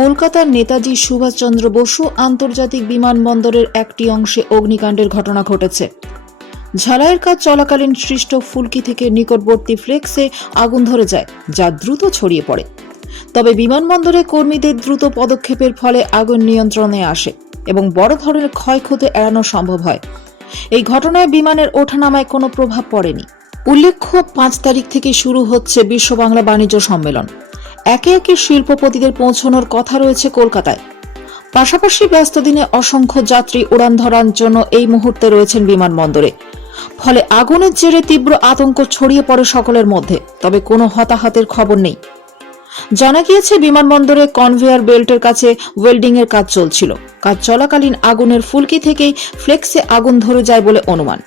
কলকাতার নেতাজি সুভাষচন্দ্র বসু আন্তর্জাতিক বিমানবন্দরের একটি অংশে অগ্নিকাণ্ডের ঘটনা ঘটেছে। ঝালাইয়ের কাজ চলাকালীন সৃষ্ট ফুলকি থেকে নিকটবর্তী ফ্লেক্সে আগুন ধরে যায়, যা দ্রুত ছড়িয়ে পড়ে। তবে বিমানবন্দরে কর্মীদের দ্রুত পদক্ষেপের ফলে আগুন নিয়ন্ত্রণে আসে এবং বড় ধরনের ক্ষয়ক্ষতি এড়ানো সম্ভব হয়। এই ঘটনায় বিমানের ওঠানামায় কোনো প্রভাব পড়েনি। উল্লেখ্য, 5 তারিখ থেকে শুরু হচ্ছে বিশ্ব বাংলা বাণিজ্য সম্মেলন। একে একে শিল্পপতিদের পৌঁছানোর কথা রয়েছে কলকাতায়। পাশাপাশি ব্যস্ত দিনে অসংখ্য যাত্রী উড়ান ধরার জন্য এই মুহূর্তে রয়েছেন বিমানবন্দরে। ফলে আগুনের জেরে তীব্র আতঙ্ক ছড়িয়ে পড়ে সকলের মধ্যে, তবে কোনো হতাহতের খবর নেই। জানা গিয়েছে, বিমানবন্দরে কনভেয়ার বেল্টের কাছে ওয়েল্ডিং এর কাজ চলছিল। কাজ চলাকালীন আগুনের ফুলকি থেকেই ফ্লেক্সে আগুন ধরে যায় বলে অনুমান।